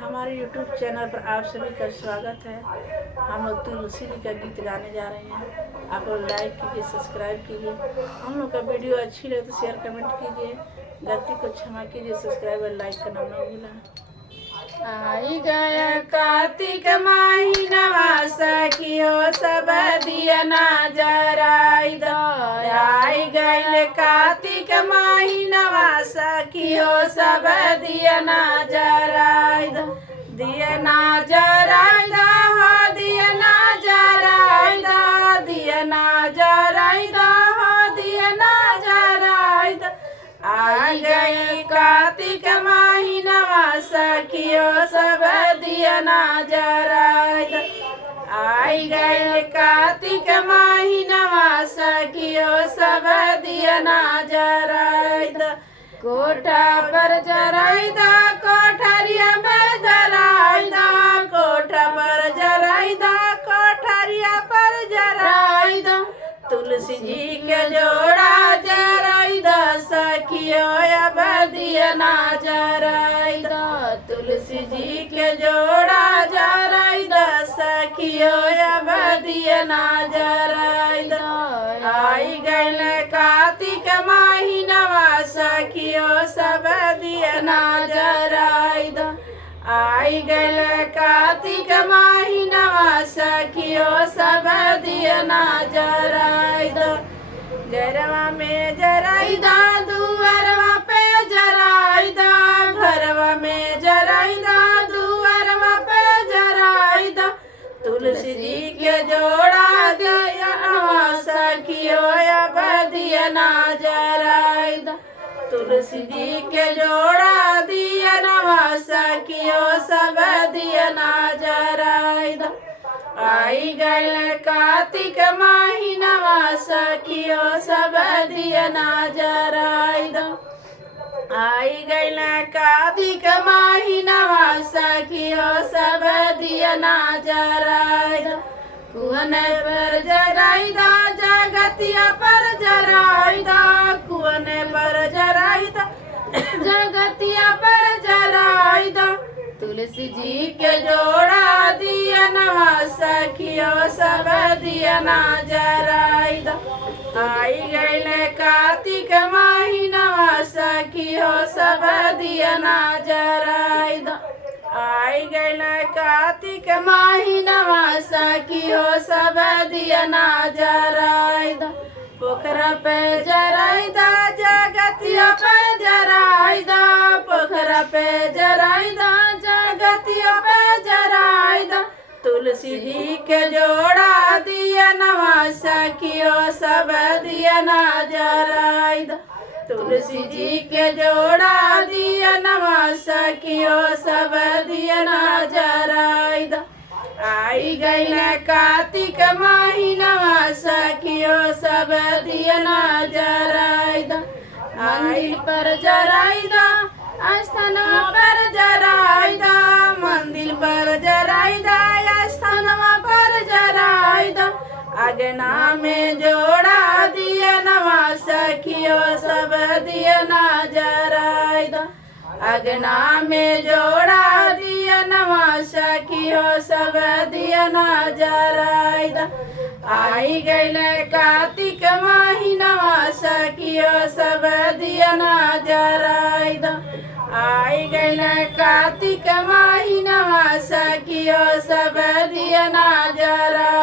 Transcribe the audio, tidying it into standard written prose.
हमारे YouTube channel पर आप सभी का स्वागत है। हम लोग तुलसी जी का गीत गाने जा रहे हैं। आप लोग लाइक कीजिए, सब्सक्राइब कीजिए। हम लोग का वीडियो अच्छी लगे तो शेयर कमेंट कीजिए। गलती को क्षमा कीजिए। सब्सक्राइब और लाइक करना ना भूलें। आई गया कार्तिक महीनवा सखियो सब दिया ना जराई दो। आई गइल कार्तिक महीनवा सखियो सब दिया ना जराई दो। दिया ना जराई दो हो, दिया ना जराई दो, दिया ना जराई दो हो, दिया ना जराई दो। आई गई कार्तिक महीनवा सखियो सब दिया ना जराई दो। आई गई कार्तिक महीनवा सखियो सब दिया ना जराई दो। कोठा पर जराई दो, कोठरिया पर जराई दो, कोठा पर जराई दो, कोठरिया पर जराई दो। तुलसी जी के जोड़ा जराई दो सखियो अब दिया ना जराई दो। तुलसी जी के जोड़ा जराई दो सखियो अब दिया ना जराई दो। आई गइल कार्तिक महीनवा सखियो सब दिया ना जराई दो। आई गइल कार्तिक महीनवा सखियो सब दिया ना जराई दो। घरवा में जराई दो, दुआरवा पे जराई दो, घरवा में जराई दो, दुआरवा पे जराई दो। तुलसी जी के जोड़ा दिया सखियो अब दिया ना जराई दो। तुलसी जी के जोड़ा दिया सखियो सब दिया ना जराई दो। आई गइल कार्तिक महीनवा सखियो सब दिया ना जराई दो। आई गइल कार्तिक महीनवा सखियो सब दिया ना जराई दो। कुआन पर जराई दो, जगतिया पर जराई दो, कुआन पर जराई दो, जगतिया पर जराई दो। तुलसी जी के जोड़ा दिया नवा सखियो सब दिया ना जराई दो। आई गइल कार्तिक महीनवा सखियो सब दिया ना जराई दो। आई गइल कार्तिक महीनवा सखियो सब दिया ना जराई दो। पोखरा पे जराई दो, जगतिया पे जराई दो, पोखरा पे जराई दो, जगतिया पे जराई दो। तुलसी जी के जोड़ा दिया नवा सखियो सब दिया ना जराई दो। तुलसी जी के जोड़ा दिया नवा सखियो सब दिया ना जराई दो। आई गइल कार्तिक महीनवा सखियो सब दिया ना जराई दो। मंदिर पर जराई दो, स्थानवा पर जराई दो, मंदिर पर जराई दो, स्थानवा पर जराई दो। अगना में जोड़ा दिया नवा सखियो सब दिया ना जराई दो। अगना में जोड़ा दिया नवा सखियो सब दिया ना जराई दो। आई गइल कार्तिक महीनवा सखियो सब दिया ना जराई दो। आई गइल कार्तिक महीनवा सखियो सब दिया ना जराई